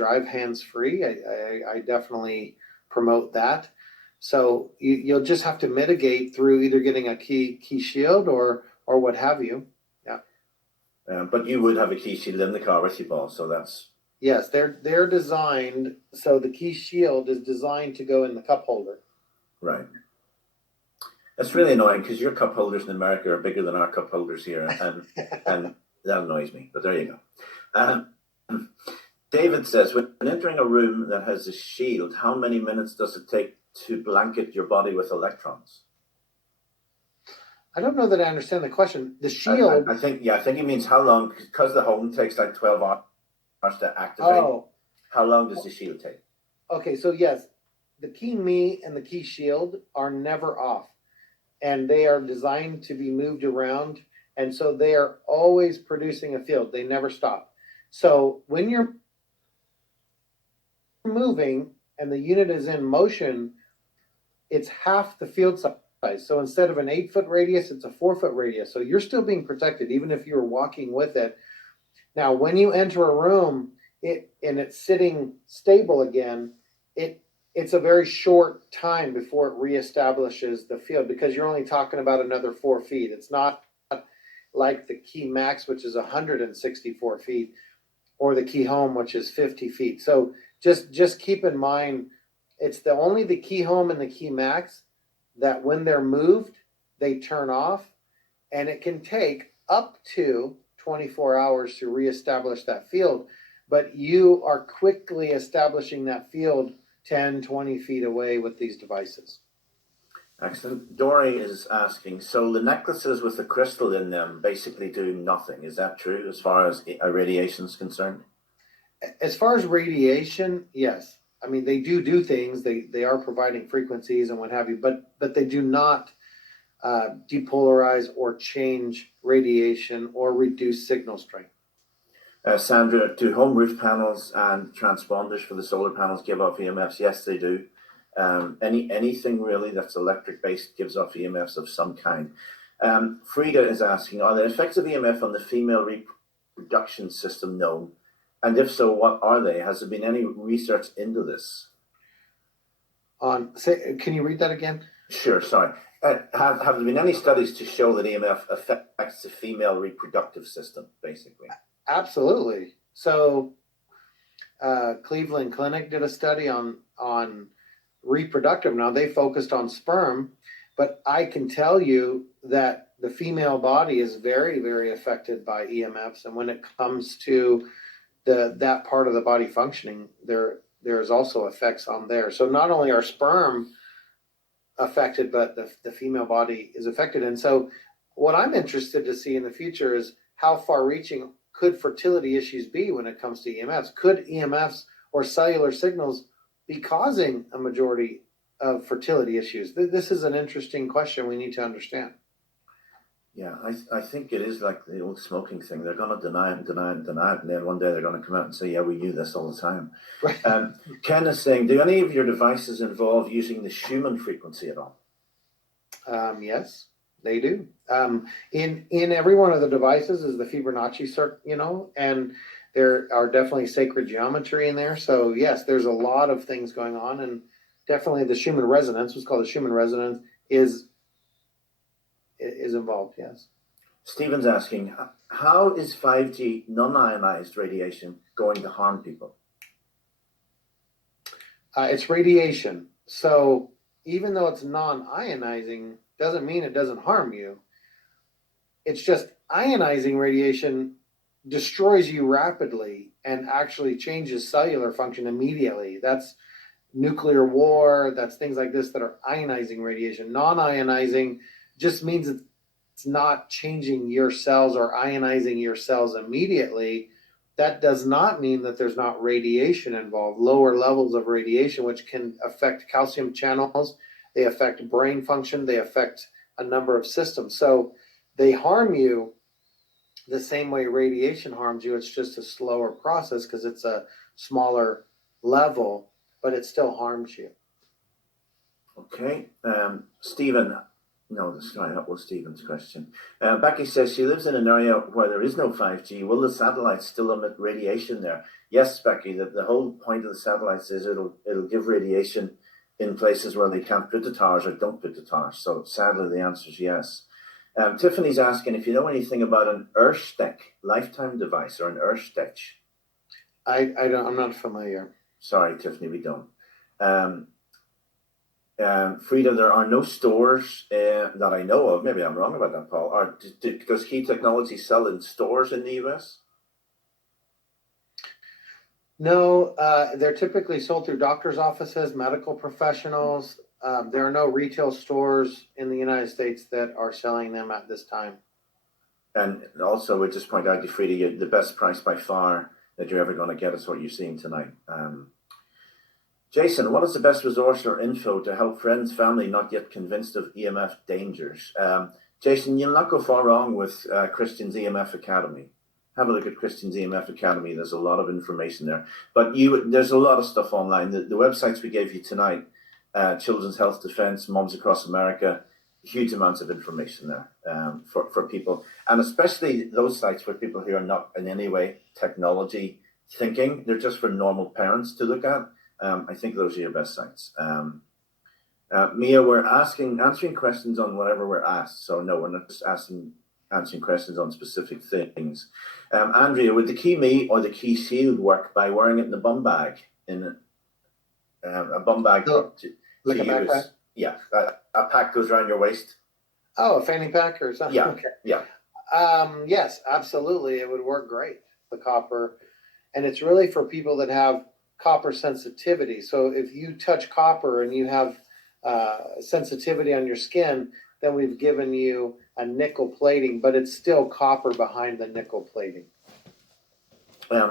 drive hands-free. I definitely promote that. So you'll just have to mitigate through either getting a key shield or what have you. Yeah. But you would have a key shield in the car with you, Paul. So that's yes. They're designed so the key shield is designed to go in the cup holder. Right. That's really annoying because your cup holders in America are bigger than our cup holders here, and that annoys me. But there you go. David says, when entering a room that has a shield, how many minutes does it take to blanket your body with electrons? I don't know that I understand the question. The shield. I think he means how long, because the home takes like 12 hours to activate. Oh. How long does the shield take? Okay, so yes, the key me and the key shield are never off, and they are designed to be moved around, and so they are always producing a field. They never stop. So when you're moving and the unit is in motion, it's half the field size. So instead of an 8-foot radius, it's a 4-foot radius. So you're still being protected, even if you're walking with it. Now, when you enter a room, and it's sitting stable again, it's a very short time before it reestablishes the field, because you're only talking about another 4 feet. It's not like the key max, which is 164 feet, or the key home, which is 50 feet. So just keep in mind, it's only the key home and the key max that when they're moved, they turn off, and it can take up to 24 hours to reestablish that field. But you are quickly establishing that field 10, 20 feet away with these devices. Excellent. Dory is asking, so the necklaces with the crystal in them basically do nothing. Is that true as far as radiation is concerned? As far as radiation, yes. I mean, they do things. They are providing frequencies and what have you, but they do not depolarize or change radiation or reduce signal strength. Sandra, do home roof panels and transponders for the solar panels give off EMFs? Yes, they do. Anything really that's electric based gives off EMFs of some kind. Frida is asking, are the effects of EMF on the female reproduction system known? And if so, what are they? Has there been any research into this? Can you read that again? Sure, sorry. Have there been any studies to show that EMF affects the female reproductive system, basically? Absolutely. So Cleveland Clinic did a study on reproductive. Now, they focused on sperm, but I can tell you that the female body is very, very affected by EMFs. And when it comes to that part of the body functioning, there's also effects on there. So not only are sperm affected, but the female body is affected. And so what I'm interested to see in the future is how far reaching could fertility issues be when it comes to EMFs? Could EMFs or cellular signals be causing a majority of fertility issues? This is an interesting question we need to understand. Yeah, I think it is like the old smoking thing. They're going to deny it and deny it and deny it. And then one day they're going to come out and say, yeah, we knew this all the time. Right. Ken is saying, do any of your devices involve using the Schumann frequency at all? Yes, they do. In every one of the devices is the Fibonacci circuit, and there are definitely sacred geometry in there. So yes, there's a lot of things going on, and definitely the Schumann resonance, what's called the Schumann resonance, is involved. Yes. Stephen's asking, how is 5G non-ionized radiation going to harm people? It's radiation. So even though it's non-ionizing, doesn't mean it doesn't harm you. It's just ionizing radiation destroys you rapidly and actually changes cellular function immediately. That's nuclear war. That's things like this that are ionizing radiation. Non-ionizing just means it's not changing your cells or ionizing your cells immediately. That does not mean that there's not radiation involved. Lower levels of radiation, which can affect calcium channels, they affect brain function, they affect a number of systems. So they harm you the same way radiation harms you. It's just a slower process because it's a smaller level, but it still harms you. Okay. Stephen, No, that's right. That was Stephen's question. Becky says she lives in an area where there is no 5G. Will the satellites still emit radiation there? Yes, Becky. The whole point of the satellites is it'll give radiation in places where they can't put the towers or don't put the towers. So sadly, the answer is yes. Tiffany's asking if you know anything about an Earthstick lifetime device or an Earthstitch. I'm not familiar. Sorry, Tiffany, we don't. Frida, there are no stores that I know of. Maybe I'm wrong about that, Paul. Does Key Technology sell in stores in the US? No, they're typically sold through doctors' offices, medical professionals. There are no retail stores in the United States that are selling them at this time. And also, we just point out to Frida, the best price by far that you're ever going to get is what you're seeing tonight. Jason, what is the best resource or info to help friends, family not yet convinced of EMF dangers? Jason, you'll not go far wrong with Christian's EMF Academy. Have a look at Christian's EMF Academy. There's a lot of information there. But there's a lot of stuff online. The websites we gave you tonight, Children's Health Defense, Moms Across America, huge amounts of information there for people. And especially those sites where people who are not in any way technology thinking, they're just for normal parents to look at. I think those are your best sites. Mia, we're answering questions on whatever we're asked. So no, we're not just answering questions on specific things. Andrea, would the KeyMe or the KeyShield work by wearing it in a bum bag? In a bum bag Like a backpack? Yeah, a pack goes around your waist. Oh, a fanny pack or something? Yeah, okay. Yeah. Yes, absolutely. It would work great, the copper. And it's really for people that have copper sensitivity. So if you touch copper and you have sensitivity on your skin, then we've given you a nickel plating, but it's still copper behind the nickel plating.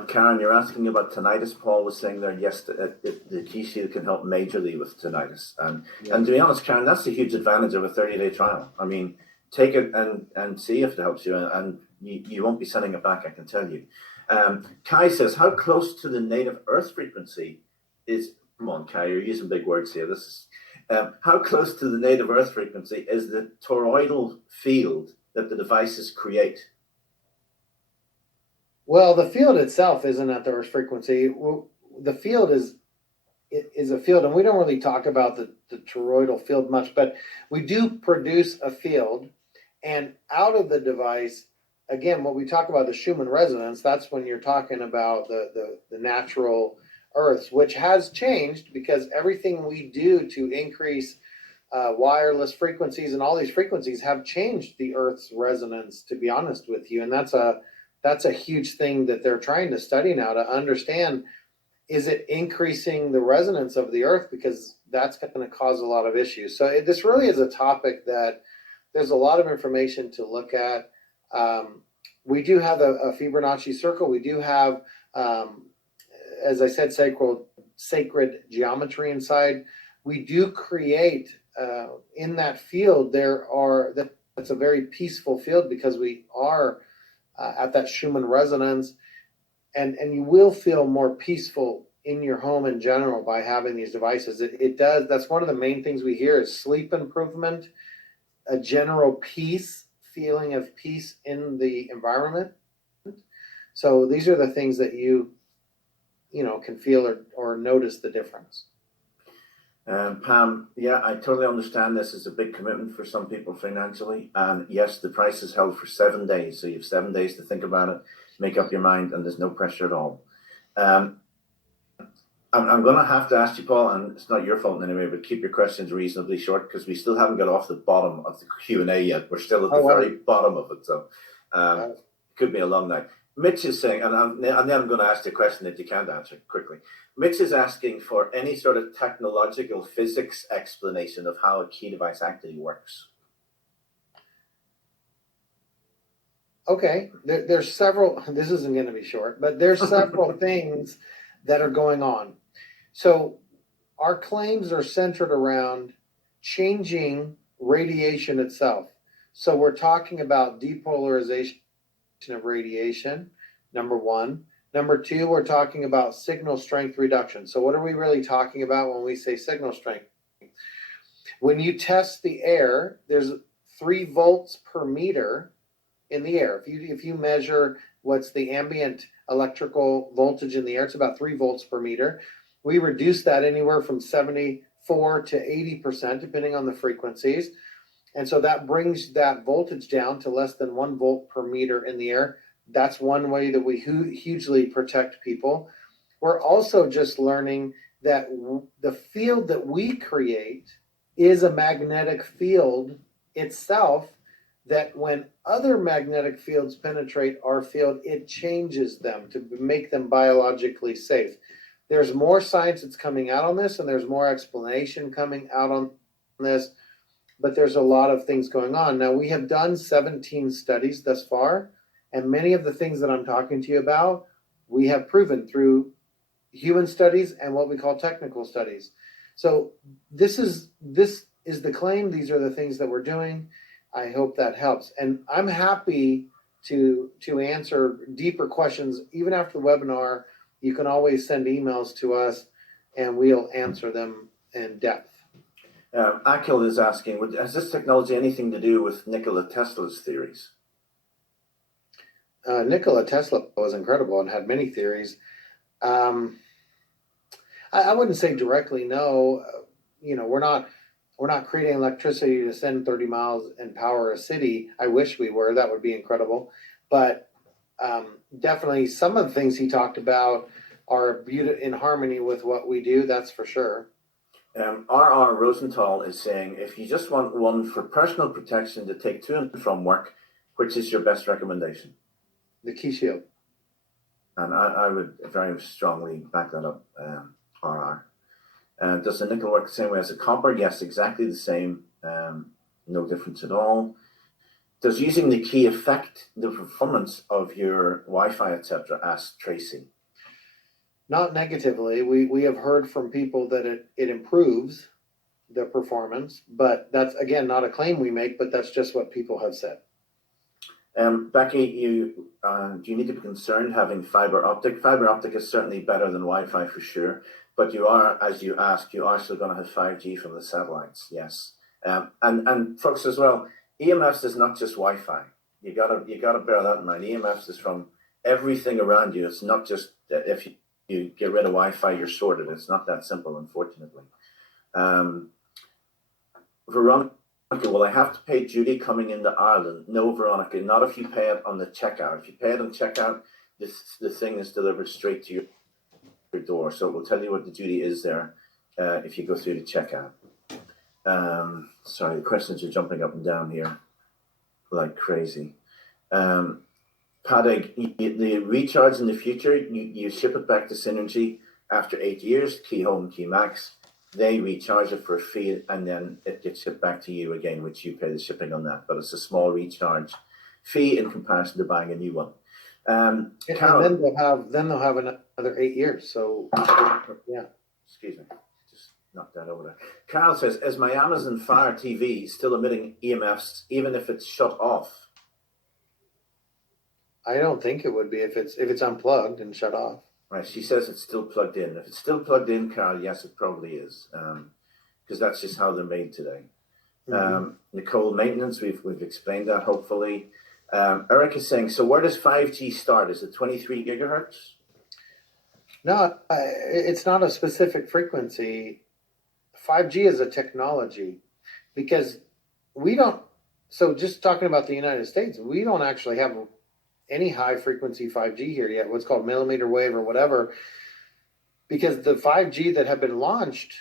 Karen, you're asking about tinnitus. Paul was saying there, yes, the KeyShield can help majorly with tinnitus. And to be honest, Karen, that's a huge advantage of a 30-day trial. I mean, take it and see if it helps you, and you won't be sending it back, I can tell you. Kai says, how close to the native Earth frequency is, come on, Kai, you're using big words here. This is, how close to the native Earth frequency is the toroidal field that the devices create? Well, the field itself isn't at the Earth's frequency. The field is a field, and we don't really talk about the toroidal field much, but we do produce a field, and out of the device, again, what we talk about the Schumann resonance, that's when you're talking about the natural Earths, which has changed because everything we do to increase wireless frequencies and all these frequencies have changed the Earth's resonance, to be honest with you. And that's a huge thing that they're trying to study now to understand, is it increasing the resonance of the Earth? Because that's going to cause a lot of issues. So this really is a topic that there's a lot of information to look at. We do have a Fibonacci circle. We do have, as I said, sacred geometry inside. We do create in that field. That's a very peaceful field because we are at that Schumann resonance, and you will feel more peaceful in your home in general by having these devices. It does. That's one of the main things we hear is sleep improvement, a general peace, feeling of peace in the environment. So these are the things that you can feel or notice the difference. Pam, yeah, I totally understand this is a big commitment for some people financially. And yes, the price is held for 7 days. So you have 7 days to think about it, make up your mind, and there's no pressure at all. I'm going to have to ask you, Paul, and it's not your fault in any way, but keep your questions reasonably short because we still haven't got off the bottom of the Q&A yet. We're still at the very bottom of it. So it could be a long night. Mitch is saying, and then I'm going to ask you a question that you can't answer quickly. Mitch is asking for any sort of technological physics explanation of how a key device actually works. Okay, there's several, this isn't going to be short, but there's several things that are going on. So our claims are centered around changing radiation itself. So we're talking about depolarization of radiation, number one. Number two, we're talking about signal strength reduction. So what are we really talking about when we say signal strength? When you test the air, there's 3 volts per meter in the air. If you measure what's the ambient electrical voltage in the air, it's about 3 volts per meter. We reduce that anywhere from 74 to 80%, depending on the frequencies. And so that brings that voltage down to less than 1 volt per meter in the air. That's one way that we hugely protect people. We're also just learning that the field that we create is a magnetic field itself, that when other magnetic fields penetrate our field, it changes them to make them biologically safe. There's more science that's coming out on this, and there's more explanation coming out on this, but there's a lot of things going on. Now, we have done 17 studies thus far, and many of the things that I'm talking to you about, we have proven through human studies and what we call technical studies. So this is the claim. These are the things that we're doing. I hope that helps. And I'm happy to answer deeper questions. Even after the webinar, you can always send emails to us and we'll answer them in depth. Akil is asking, has this technology anything to do with Nikola Tesla's theories? Nikola Tesla was incredible and had many theories. I wouldn't say directly no. We're not creating electricity to send 30 miles and power a city. I wish we were. That would be incredible. But definitely some of the things he talked about are in harmony with what we do. That's for sure. R.R. Rosenthal is saying, if you just want one for personal protection to take to and from work, which is your best recommendation? The Key Shield. And I would very strongly back that up, R.R. Does the nickel work the same way as a copper? Yes, exactly the same. No difference at all. Does using the key affect the performance of your Wi-Fi, etc.? Asked Tracy. Not negatively. We have heard from people that it improves the performance, but that's, again, not a claim we make, but that's just what people have said. Becky, do you need to be concerned having fiber optic? Fiber optic is certainly better than Wi-Fi for sure, but you are, as you asked, you are still going to have 5G from the satellites, yes. And folks as well, EMFs is not just Wi-Fi. You gotta bear that in mind. EMFs is from everything around you. It's not just that if you get rid of Wi-Fi, you're sorted. It's not that simple, unfortunately. Veronica, will I have to pay duty coming into Ireland? No, Veronica, not if you pay it on the checkout. If you pay it on checkout, the thing is delivered straight to your door. So it will tell you what the duty is there if you go through the checkout. Sorry, the questions are jumping up and down here like crazy. Paddy, the recharge in the future, you ship it back to Synergy after 8 years, Key Home, Key Max. They recharge it for a fee, and then it gets shipped back to you again, which you pay the shipping on that. But it's a small recharge fee in comparison to buying a new one. Carol, and then they'll have another 8 years. So yeah. Excuse me, just knocked that over there. Carol says, is my Amazon Fire TV still emitting EMFs even if it's shut off? I don't think it would be if it's unplugged and shut off. Right, she says it's still plugged in. If it's still plugged in, Carol, yes, it probably is, because that's just how they're made today. Mm-hmm. Nicole, maintenance, we've explained that, hopefully. Eric is saying, so where does 5G start? Is it 23 gigahertz? No, it's not a specific frequency. 5G is a technology, because we don't, so just talking about the United States, we don't actually have any high frequency 5G here yet, what's called millimeter wave or whatever, because the 5G that have been launched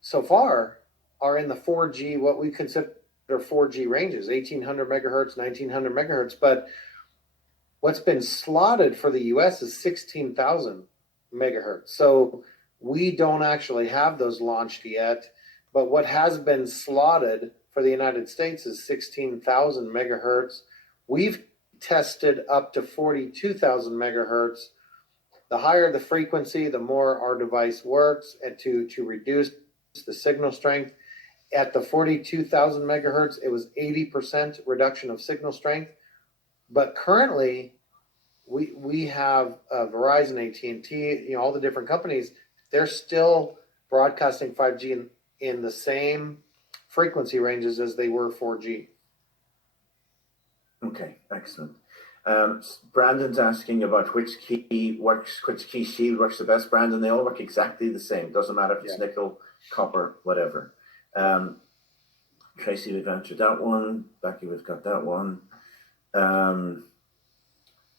so far are in the 4G, what we consider 4G ranges, 1800 megahertz, 1900 megahertz. But what's been slotted for the US is 16,000 megahertz. So we don't actually have those launched yet, but what has been slotted for the United States is 16,000 megahertz. We've tested up to 42,000 megahertz. The higher the frequency, the more our device works, and to reduce the signal strength. At the 42,000 megahertz, it was 80% reduction of signal strength. But currently, we have Verizon, AT&T, all the different companies, they're still broadcasting 5G in the same frequency ranges as they were 4G. Okay, excellent. Brandon's asking about which key shield works the best. Brandon, they all work exactly the same. Doesn't matter if it's nickel, copper, whatever. Tracy, we've answered that one. Becky, we've got that one.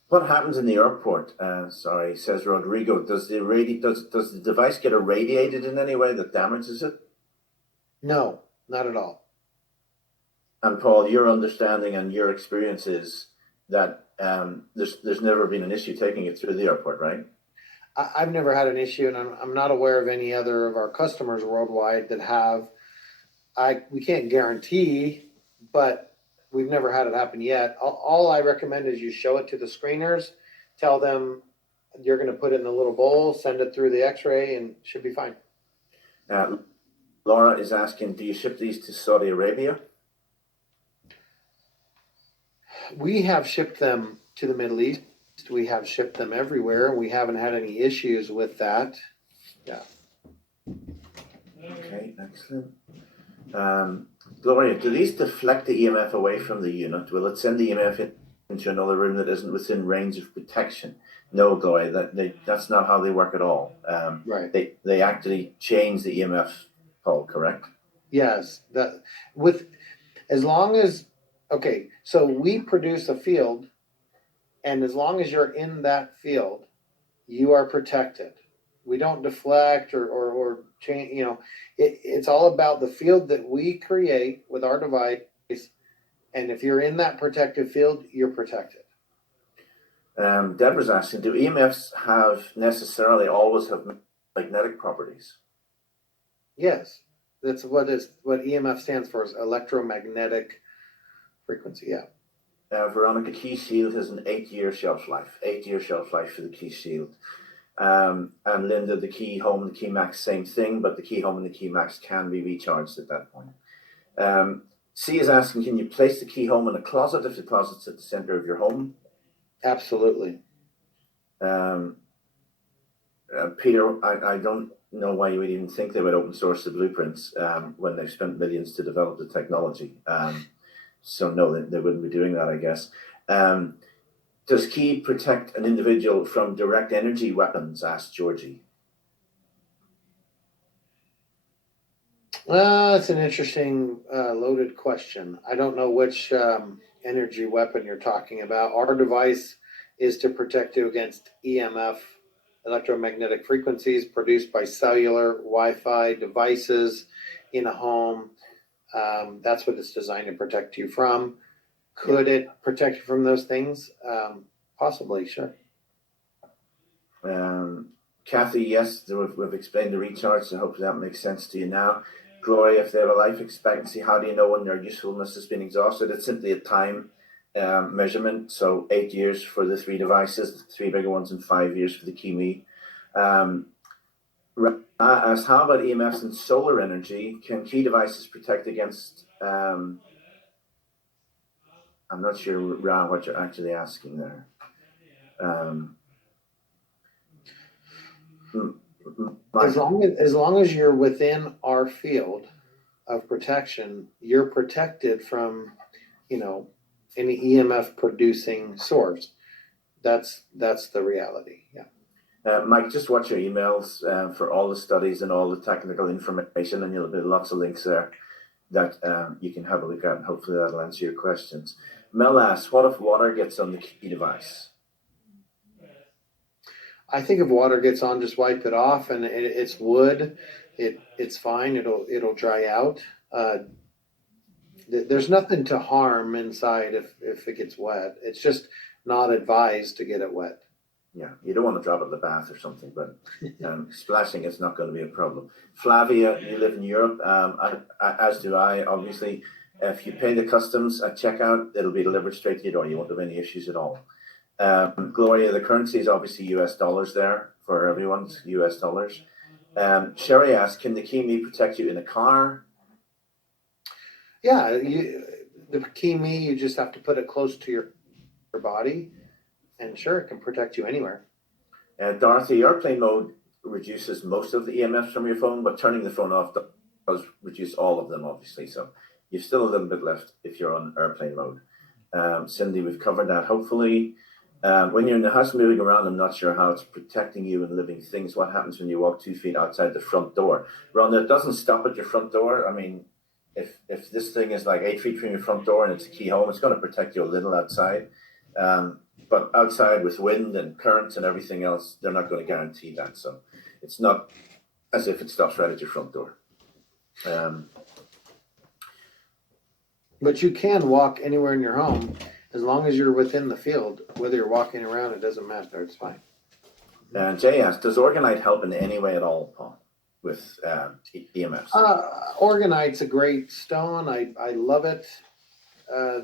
What happens in the airport? Sorry, says Rodrigo. Does the device get irradiated in any way that damages it? No, not at all. And Paul, your understanding and your experience is that there's never been an issue taking it through the airport, right? I've never had an issue, and I'm not aware of any other of our customers worldwide that have. We can't guarantee, but we've never had it happen yet. All I recommend is you show it to the screeners, tell them you're going to put it in a little bowl, send it through the X-ray, and it should be fine. Laura is asking, do you ship these to Saudi Arabia? We have shipped them to the Middle East. We have shipped them everywhere. We haven't had any issues with that. Yeah. Okay, excellent. Gloria, do these deflect the EMF away from the unit? Will it send the EMF into another room that isn't within range of protection? No, Gloria, that's not how they work at all. Right. They actually change the EMF, Paul, correct? Yes. As long as, okay, so we produce a field, and as long as you're in that field, you are protected. We don't deflect or change, it's all about the field that we create with our device. And if you're in that protected field, you're protected. Deborah's asking, do EMFs necessarily always have magnetic properties? Yes. That's what EMF stands for, is electromagnetic frequency. Yeah. Veronica, Key Shield has an 8-year shelf life. 8-year shelf life for the Key Shield. And Linda, the Key Home and the Key Max, same thing, but the Key Home and the Key Max can be recharged at that point. C is asking, can you place the Key Home in a closet if the closet's at the center of your home? Absolutely. Peter, I don't know why you would even think they would open source the blueprints when they've spent millions to develop the technology. So no, they wouldn't be doing that, I guess. Does Key protect an individual from direct energy weapons? Asked Georgie. That's an interesting loaded question. I don't know which energy weapon you're talking about. Our device is to protect you against EMF, electromagnetic frequencies produced by cellular Wi-Fi devices in a home. That's what it's designed to protect you from. Could it protect you from those things? Possibly, sure. Kathy, yes, we've explained the recharge, so hopefully that makes sense to you now. Gloria, if they have a life expectancy, how do you know when their usefulness has been exhausted? It's simply a time measurement. So 8 years for the 3 devices, the 3 bigger ones, and 5 years for the KeyMe. Asked, how about EMFs and solar energy? Can Key devices protect against? I'm not sure, Ra, what you're actually asking there. As long as you're within our field of protection, you're protected from, any EMF producing source. That's the reality. Yeah. Mike, just watch your emails for all the studies and all the technical information, and you'll have lots of links there that you can have a look at, and hopefully that'll answer your questions. Mel asks, what if water gets on the Key device? I think if water gets on, just wipe it off, and it's wood. It's fine. It'll dry out. There's nothing to harm inside if it gets wet. It's just not advised to get it wet. Yeah, you don't want to drop it in the bath or something, but splashing is not going to be a problem. Flavia, you live in Europe, as do I, obviously. If you pay the customs at checkout, it'll be delivered straight to your door. You won't have any issues at all. Gloria, the currency is obviously US dollars there for everyone's US dollars. Sherry asks, can the KeyMe protect you in a car? Yeah, the KeyMe, you just have to put it close to your body, and sure, it can protect you anywhere. Dorothy, airplane mode reduces most of the EMFs from your phone, but turning the phone off does reduce all of them, obviously. So you've still a little bit left if you're on airplane mode. Cindy, we've covered that. Hopefully, when you're in the house moving around, I'm not sure how it's protecting you and living things. What happens when you walk 2 feet outside the front door? Rhonda, it doesn't stop at your front door. I mean, if this thing is like 8 feet from your front door and it's a key home, it's going to protect you a little outside. But outside with wind and currents and everything else, they're not going to guarantee that. So it's not as if it stops right at your front door. But you can walk anywhere in your home as long as you're within the field. Whether you're walking around, it doesn't matter. It's fine. Jay asks, does Orgonite help in any way at all, Paul, with EMFs? Orgonite's a great stone. I love it.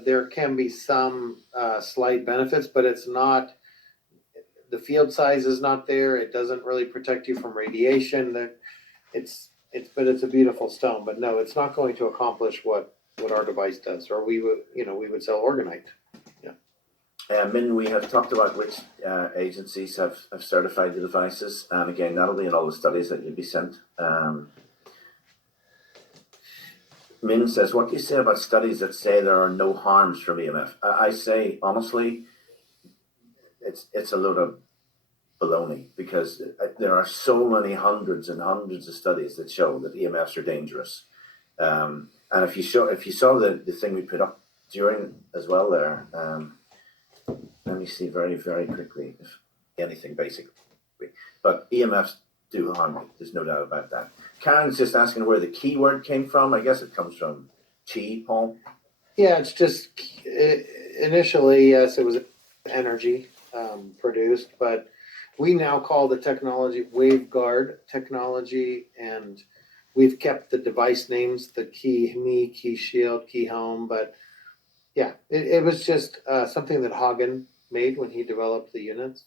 There can be some slight benefits, but it's not, the field size is not there. It doesn't really protect you from radiation. But it's a beautiful stone. But no, it's not going to accomplish what our device does, or we would sell Orgonite. Min, we have talked about which agencies have certified the devices, and again, that'll be in all the studies that you'll be sent. Min says, what do you say about studies that say there are no harms from EMF? I say, honestly, it's a load of baloney, because there are so many hundreds and hundreds of studies that show that EMFs are dangerous. And if you saw the thing we put up during as well there, let me see very, very quickly, if anything, basically. But EMFs do harm you. There's no doubt about that. Karen's just asking where the keyword came from. I guess it comes from chi, Paul. Yeah, it's just initially, yes, it was energy produced, but we now call the technology WaveGuard technology, and we've kept the device names, the Key.me, Key Shield, Key Home, but yeah, it was just something that Hagen made when he developed the units.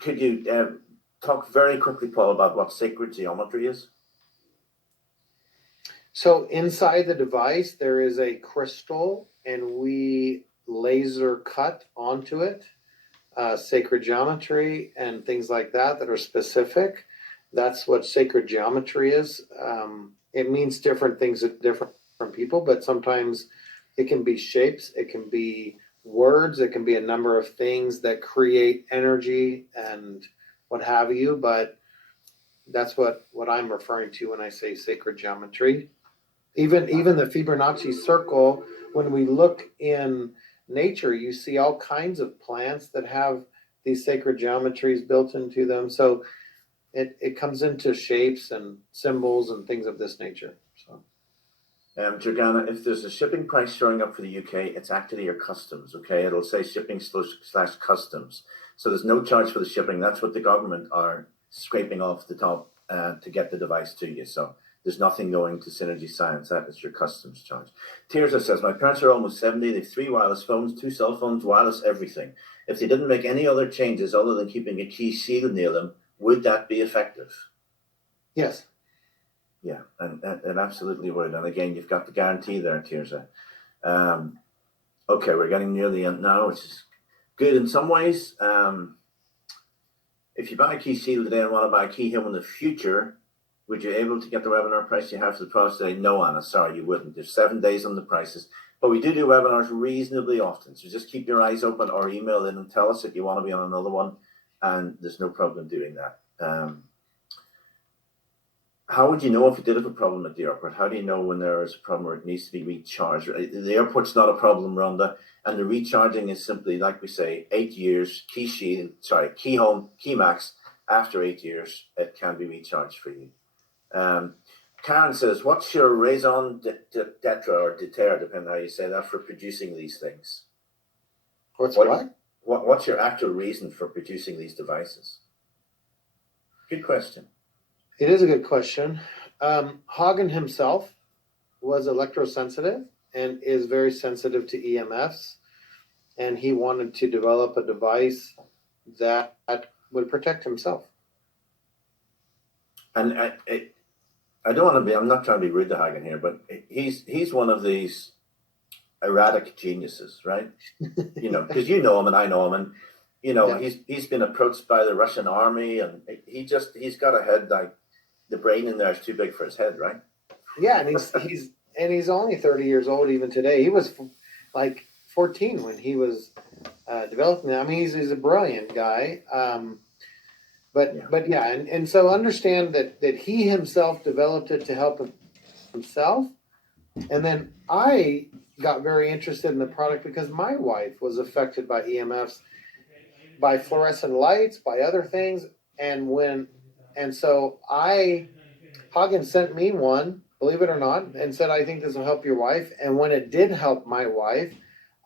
Could you talk very quickly, Paul, about what sacred geometry is? So inside the device, there is a crystal, and we laser cut onto it sacred geometry and things like that are specific. That's what sacred geometry is. It means different things to different people, but sometimes it can be shapes, it can be words, it can be a number of things that create energy and what have you, but that's what I'm referring to when I say sacred geometry. Even the Fibonacci circle, when we look in nature, you see all kinds of plants that have these sacred geometries built into them. So it comes into shapes and symbols and things of this nature. So. Jordana, if there's a shipping price showing up for the UK, it's actually your customs, okay? It'll say shipping / customs. So there's no charge for the shipping. That's what the government are scraping off the top to get the device to you. So there's nothing going to Synergy Science. That is your customs charge. Tirza says, my parents are almost 70. They have 3 wireless phones, 2 cell phones, wireless everything. If they didn't make any other changes other than keeping a key shield near them, would that be effective? Yes. Yeah, and it absolutely would. And again, you've got the guarantee there, Tirza. Okay, we're getting near the end now, which is good in some ways. If you buy a key shield today and want to buy a key home in the future, would you be able to get the webinar price you have for the products today? No, Anna, sorry, you wouldn't. There's 7 days on the prices. But we do webinars reasonably often. So just keep your eyes open or email in and tell us if you want to be on another one. And there's no problem doing that. How would you know if you did have a problem at the airport? How do you know when there is a problem where it needs to be recharged? The airport's not a problem, Rhonda, and the recharging is simply, like we say, 8 years, key home, key max. After 8 years, it can be recharged for you. Karen says, what's your raison d'etre or d'etre, depending on how you say that, for producing these things? What's your actual reason for producing these devices? Good question. It is a good question. Hagen himself was electrosensitive and is very sensitive to EMFs, and he wanted to develop a device that would protect himself. And I don't want to be, I'm not trying to be rude to Hagen here, but he's one of these erratic geniuses, right? You know, because you know him and I know him, and you know, yeah. he's been approached by the Russian army, and he's got a head like the brain in there is too big for his head, right? Yeah, and he's only 30 years old even today. He was like 14 when he was developing that. I mean, he's a brilliant guy. But yeah, and so understand that he himself developed it to help himself, and then I got very interested in the product because my wife was affected by EMFs, by fluorescent lights, by other things, and so Hagen sent me one, believe it or not, and said, I think this will help your wife. And when it did help my wife,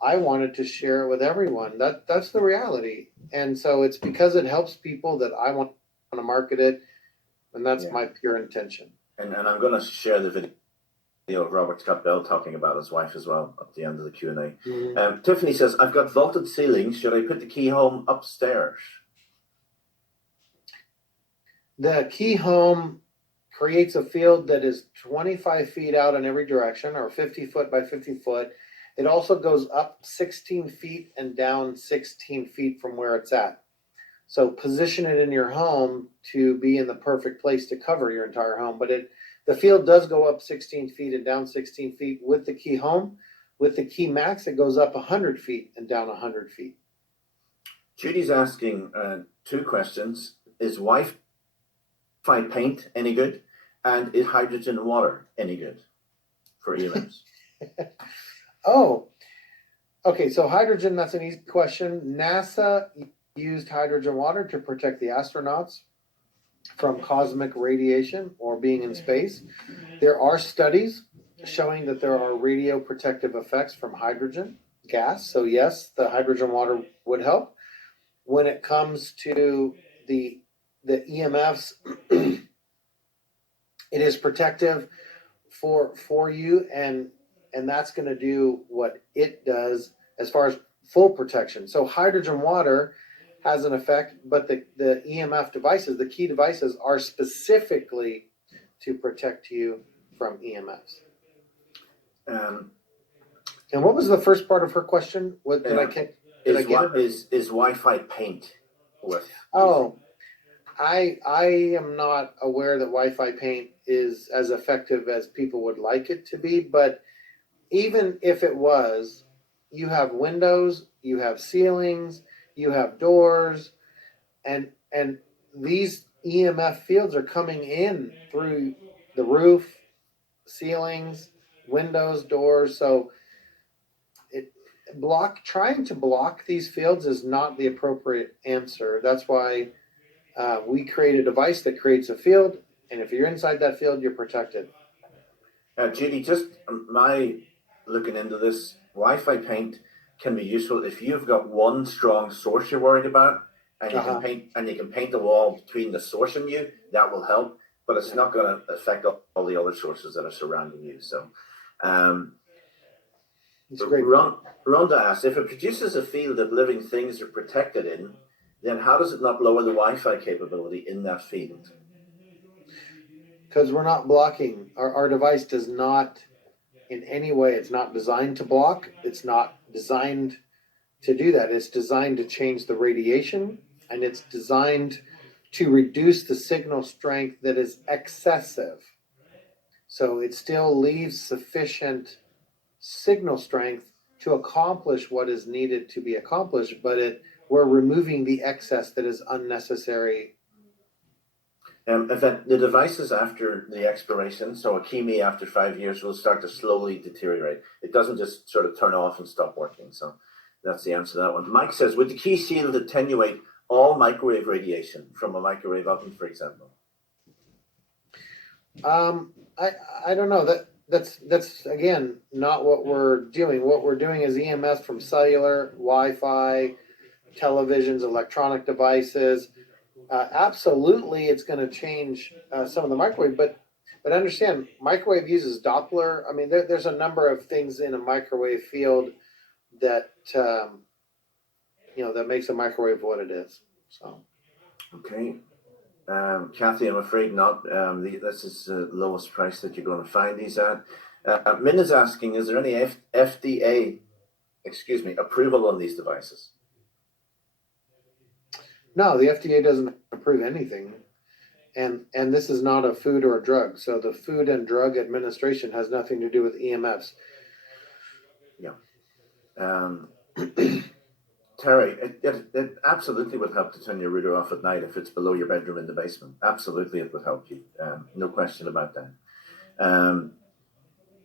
I wanted to share it with everyone. That's the reality. And so it's because it helps people that I want to market it. And that's my pure intention. And I'm going to share the video of Robert Scott Bell talking about his wife as well at the end of the Q&A. Mm-hmm. Tiffany says, I've got vaulted ceilings. Should I put the key home upstairs? The key home creates a field that is 25 feet out in every direction, or 50 foot by 50 foot. It also goes up 16 feet and down 16 feet from where it's at. So position it in your home to be in the perfect place to cover your entire home. But the field does go up 16 feet and down 16 feet with the key home. With the key max, it goes up 100 feet and down 100 feet. Judy's asking two questions. Is Wi-Fi paint any good? And is hydrogen water any good for EMFs? Oh, okay. So hydrogen, that's an easy question. NASA used hydrogen water to protect the astronauts from cosmic radiation or being in space. There are studies showing that there are radioprotective effects from hydrogen gas. So yes, the hydrogen water would help. When it comes to the EMFs, it is protective for you, and that's going to do what it does as far as full protection. So hydrogen water has an effect, but the EMF devices, the key devices, are specifically to protect you from EMFs. And what was the first part of her question? What did I get? Is Wi-Fi paint worth? Oh, I am not aware that Wi-Fi paint is as effective as people would like it to be, but even if it was, you have windows, you have ceilings, you have doors, and these EMF fields are coming in through the roof, ceilings, windows, doors. So trying to block these fields is not the appropriate answer. That's why we create a device that creates a field, and if you're inside that field, you're protected. Judy, just my looking into this, Wi-Fi paint can be useful if you've got one strong source you're worried about, and you can paint the wall between the source and you. That will help, but it's not going to affect all the other sources that are surrounding you. So, Rhonda asks, if it produces a field that living things are protected in, then how does it not lower the Wi-Fi capability in that field? Because we're not blocking. Our device does not, in any way, it's not designed to block. It's not designed to do that. It's designed to change the radiation, and it's designed to reduce the signal strength that is excessive. So it still leaves sufficient signal strength to accomplish what is needed to be accomplished, but we're removing the excess that is unnecessary. In fact, the devices after the expiration, so a KeyMe after 5 years, will start to slowly deteriorate. It doesn't just sort of turn off and stop working. So that's the answer to that one. Mike says, would the key shield attenuate all microwave radiation from a microwave oven, for example? I don't know. That's again not what we're doing. What we're doing is EMS from cellular, Wi-Fi, televisions, electronic devices. Absolutely, it's going to change some of the microwave, but understand, microwave uses Doppler. I mean, there's a number of things in a microwave field that that makes a microwave what it is. So, okay, Kathy, I'm afraid not. This is the lowest price that you're going to find these at. Min is asking, is there any FDA, approval on these devices? No, the FDA doesn't approve anything. And this is not a food or a drug. So the Food and Drug Administration has nothing to do with EMFs. Yeah. Terry, it absolutely would help to turn your router off at night if it's below your bedroom in the basement. Absolutely, it would help you. No question about that.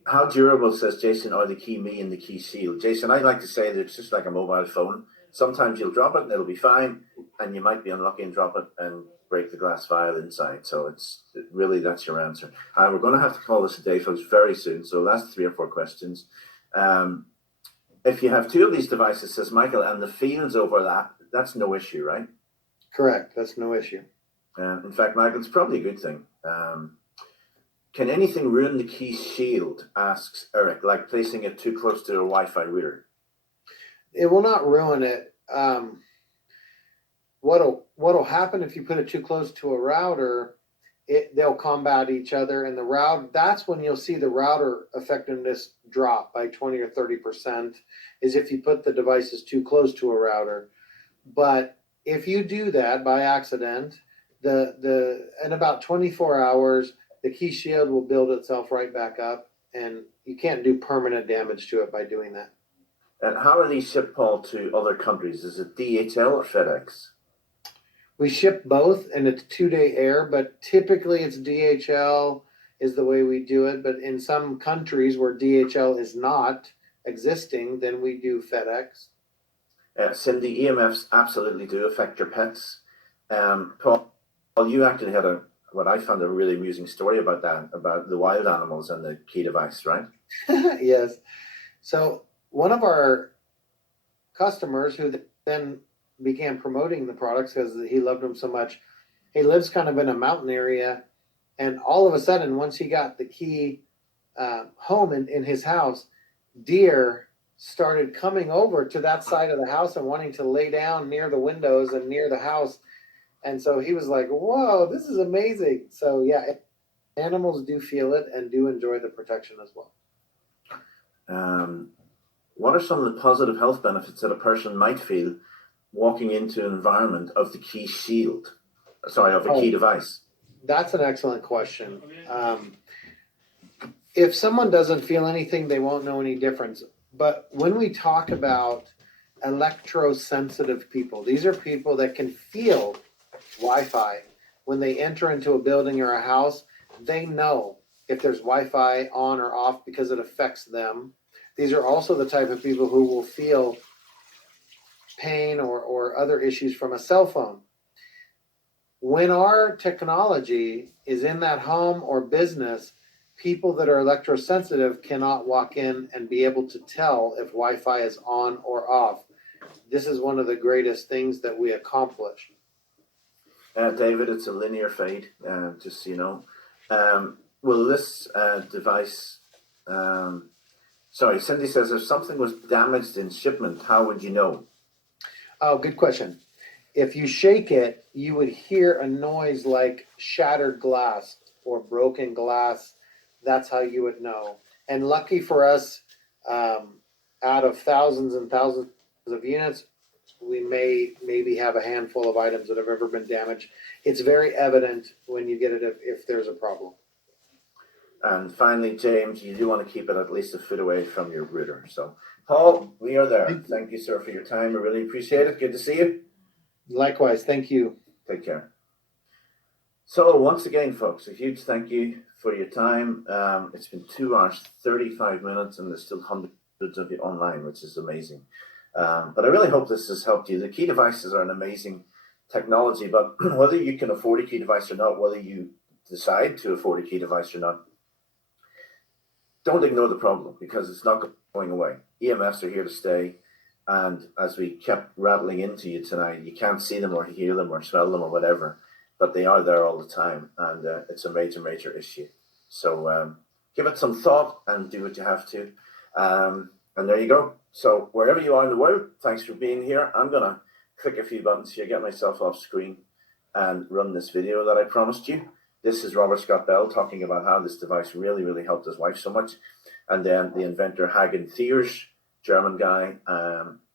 How durable, says Jason, are the Key Me and the Key Shield? Jason, I like to say that it's just like a mobile phone. Sometimes you'll drop it and it'll be fine, and you might be unlucky and drop it and break the glass vial inside. So really, that's your answer. We're going to have to call this a day, folks, very soon. So last 3 or 4 questions. If you have 2 of these devices, says Michael, and the fields overlap, that's no issue, right? Correct. That's no issue. In fact, Michael, it's probably a good thing. Can anything ruin the Key Shield, asks Eric, like placing it too close to a Wi-Fi router? It will not ruin it. What'll happen if you put it too close to a router, they'll combat each other, and that's when you'll see the router effectiveness drop by 20 or 30%, is if you put the devices too close to a router. But if you do that by accident, in about 24 hours, the Key Shield will build itself right back up, and you can't do permanent damage to it by doing that. And how are these shipped, Paul, to other countries? Is it DHL or FedEx? We ship both, and it's 2-day air, but typically it's DHL is the way we do it. But in some countries where DHL is not existing, then we do FedEx. Cindy, EMFs absolutely do affect your pets. Paul, you actually had what I found a really amusing story about that, about the wild animals and the Key device, right? Yes. So one of our customers, who then began promoting the products because he loved them so much, he lives kind of in a mountain area, and all of a sudden, once he got the Key home in his house, deer started coming over to that side of the house and wanting to lay down near the windows and near the house. And so he was like, whoa, this is amazing. So yeah, animals do feel it and do enjoy the protection as well. What are some of the positive health benefits that a person might feel walking into an environment of the Key Shield? Of a Key device? That's an excellent question. If someone doesn't feel anything, they won't know any difference. But when we talk about electrosensitive people, these are people that can feel Wi-Fi. When they enter into a building or a house, they know if there's Wi-Fi on or off because it affects them. These are also the type of people who will feel pain or other issues from a cell phone. When our technology is in that home or business, people that are electrosensitive cannot walk in and be able to tell if Wi-Fi is on or off. This is one of the greatest things that we accomplish. David, it's a linear fade, just so you know. Will this device... Cindy says, if something was damaged in shipment, how would you know? Oh, good question. If you shake it, you would hear a noise like shattered glass or broken glass. That's how you would know. And lucky for us, out of thousands and thousands of units, we maybe have a handful of items that have ever been damaged. It's very evident when you get it if there's a problem. And finally, James, you do want to keep it at least a foot away from your router. So, Paul, we are there. Thank you, sir, for your time. I really appreciate it. Good to see you. Likewise. Thank you. Take care. So, once again, folks, a huge thank you for your time. It's been 2 hours, 35 minutes, and there's still hundreds of you online, which is amazing. But I really hope this has helped you. The Key devices are an amazing technology, but whether you can afford a Key device or not, whether you decide to afford a Key device or not, don't ignore the problem, because it's not going away. EMFs are here to stay. And as we kept rattling into you tonight, you can't see them or hear them or smell them or whatever, but they are there all the time. And it's a major, major issue. So give it some thought and do what you have to. And there you go. So wherever you are in the world, thanks for being here. I'm going to click a few buttons here, get myself off screen and run this video that I promised you. This is Robert Scott Bell talking about how this device really, really helped his wife so much. And then the inventor Hagen Thiers, German guy,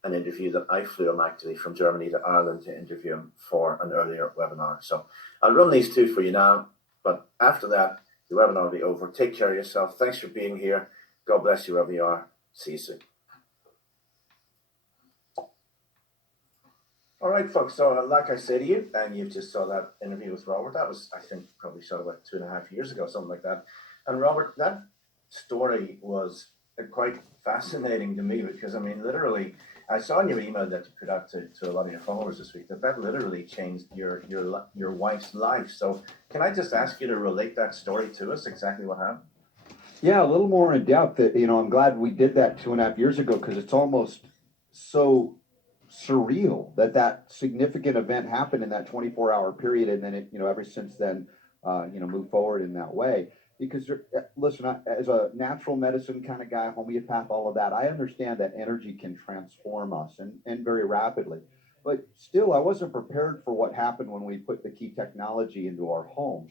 an interview that I flew him actually from Germany to Ireland to interview him for an earlier webinar. So I'll run these two for you now, but after that, the webinar will be over. Take care of yourself. Thanks for being here. God bless you wherever you are. See you soon. All right, folks. So, like I said to you, and you just saw that interview with Robert. That was, I think, probably shot about 2.5 years ago, something like that. And Robert, that story was quite fascinating to me because, I mean, literally, I saw in your email that you put out to a lot of your followers this week that literally changed your wife's life. So, can I just ask you to relate that story to us? Exactly what happened? Yeah, a little more in depth. I'm glad we did that 2.5 years ago because it's almost so surreal that significant event happened in that 24-hour period, and then it, ever since then, moved forward in that way. Because listen, as a natural medicine kind of guy, homeopath, all of that, I understand that energy can transform us and very rapidly. But still, I wasn't prepared for what happened when we put the key technology into our home.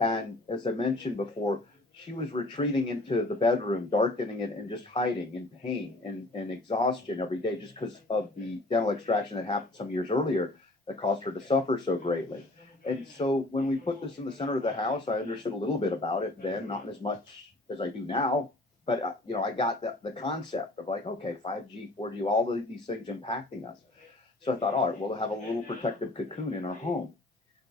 And as I mentioned before, she was retreating into the bedroom, darkening it, and just hiding in pain and exhaustion every day just because of the dental extraction that happened some years earlier that caused her to suffer so greatly. And so when we put this in the center of the house, I understood a little bit about it then, not as much as I do now. But, I got the concept of like, okay, 5G, 4G, all of these things impacting us. So I thought, all right, we'll have a little protective cocoon in our home.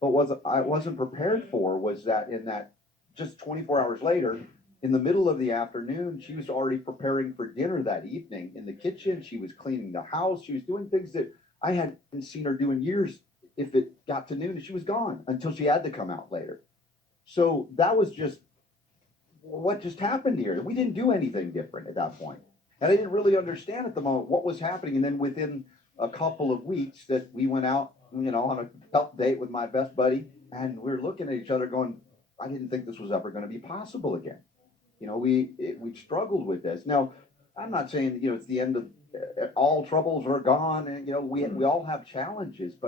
But what I wasn't prepared for was that in that just 24 hours later, in the middle of the afternoon, she was already preparing for dinner that evening in the kitchen. She was cleaning the house. She was doing things that I hadn't seen her do in years. If it got to noon, she was gone until she had to come out later. So that was just what just happened here. We didn't do anything different at that point. And I didn't really understand at the moment what was happening. And then within a couple of weeks that we went out, on a health date with my best buddy, and we were looking at each other going, I didn't think this was ever going to be possible again. We struggled with this. Now, I'm not saying that, it's the end of all troubles are gone, and we all have challenges, but